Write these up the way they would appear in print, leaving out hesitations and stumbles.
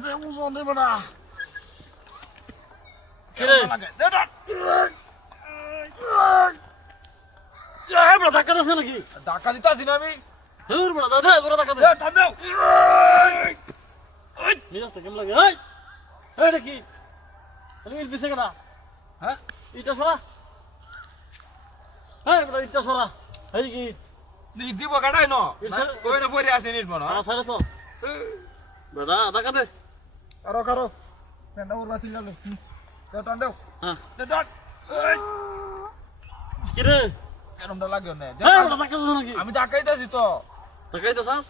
যে ওজন দেবে না কিরে ধাক্কা দিচ্ছে নাকি? ধাক্কা দিতাছি না আমি ধাক্কা দে টান দাও কেমন লাগে? এটা কি ইট দিছে কেনা? হ্যাঁ ইটা সরা, হ্যাঁ ইটা সরা। এই কি দিব কাটাই ন কই না পরে আছে নিট মনে সাড়ে তো বেটা ধাক্কা দে। কারো কারো পেন্ডা উড়লা ছিল টান দাও হ্যাঁ টান কিরে কেরমটা লাগবে না ধাক্কা দিছে নাকি? আমি ধাক্কাইতাছি তো ধাক্কাই তো শ্বাস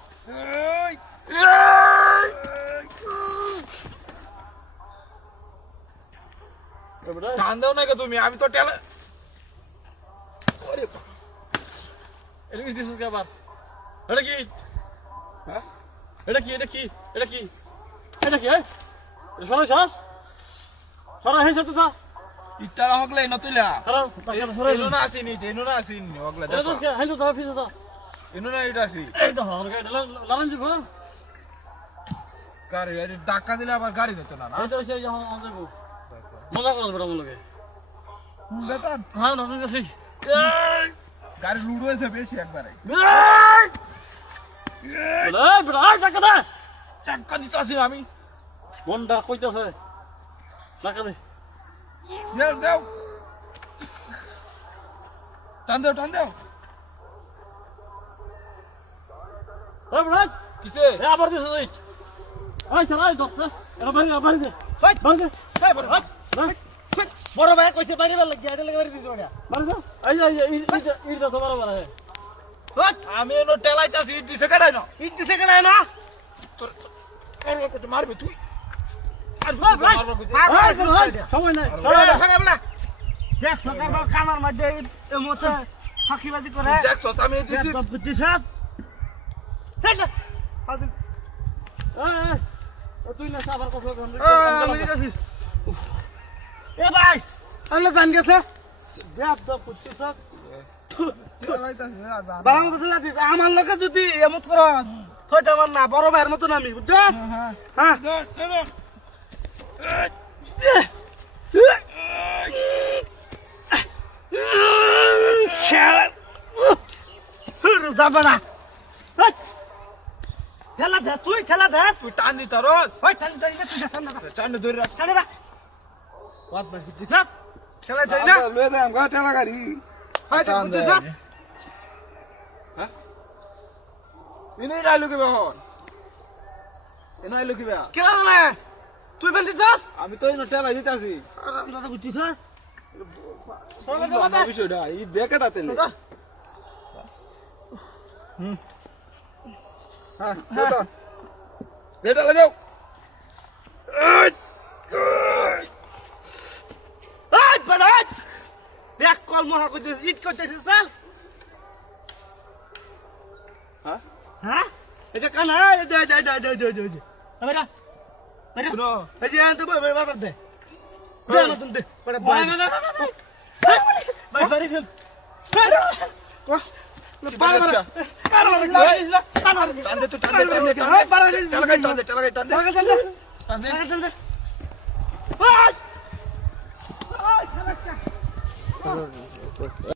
টান দাও না তুমি আমি তো টেলা এটা কি দিছিস কে আবার? এটা কি? হ্যাঁ এটা কি এটা কি এটা কি এটা কি? এটা সরাই শ্বাস সরাই হয়েছে তো যা ইটারা হগলে ন তুইলা সরাই সরাই এনো না আসিনি এনো না আসিনি হগলে এটা তো হাইলো তো ফিসে তো এনো না এটা আসি এই তো হন গাড়ি লারান জি ফোন গাড়ি ধাক্কা দিলে আবার গাড়ি দিত না এই তো সেই যখন আমাদের মজা করাস বড় মলকে বেটান হ্যাঁ না গেছি গাড়ি লুড হয়েছে বেশি একবারে এই বড় আই টাকা দে ধাক্কা দিতাছি আমি মনটা কইতাছে টাকা দে দেও দেও টান দেও এই বড় কিসে এ আবার দিছ তুই আই সরাই দছ এটা বাড়ি দে বাড়ি দে এই বড় বড় ভাই কইতে বাইরে ভাল লাগি এটা লাগি বাড়ি দিছ ওটা বাড়ি দে এই ইটা তো বড় বড় হে আমি এনো টেলাইতাছি ইট দিছে কাটাই না ইট দিছে কেন না তোর তোর মারবে তুই আর ভাই সময় নাই দেখ সরকার কামার মধ্যে এই মতে ফাঁকিবাজি করে দেখছ আমি দিছি দিছাত ঠিক না তুই না সাবার কথা আমি দিছি এ ভাই আমরা গান গেছে দেখ তো পুত্তসক টেলাইতাছি বাংলা বদলা দিস আমার লোকে যদি এমত কর থইতে আমার না বড় ভাইয়ের মত আমি বুঝছ হ্যাঁ যাবে না ঠেলা দে তুই ঠেলা দে তুই টান দি তারস ওই টান টান তুই সামনে না টান ধরে রাখ সামনে না বাদ বাকি তুই সাত ঠেলা দে না লয়ে দে আমগা টেলা গাড়ি হাই তুই সাত হ্যাঁ ইনি রাইলো কি বহন এনা আইলো কি বা কেন না তুই বন্ধ দিছস আমি তো এনো টেলা দিতাছি আরাম দাদা বুঝছিস হ্যাঁ বিষয়টা এই বেকাটা তেলে হ্যাঁ এটা লাগাও এই বানাত দেখ কল মহা কইতে ইট কইতেছিস চল হ্যাঁ হ্যাঁ এটা কান এই দে আমরা শুনো এই যে আনতে বই বাবার দে দে না তুমি দে বড় ভাই না ভাই বাড়ি ফেল টান দে টান দে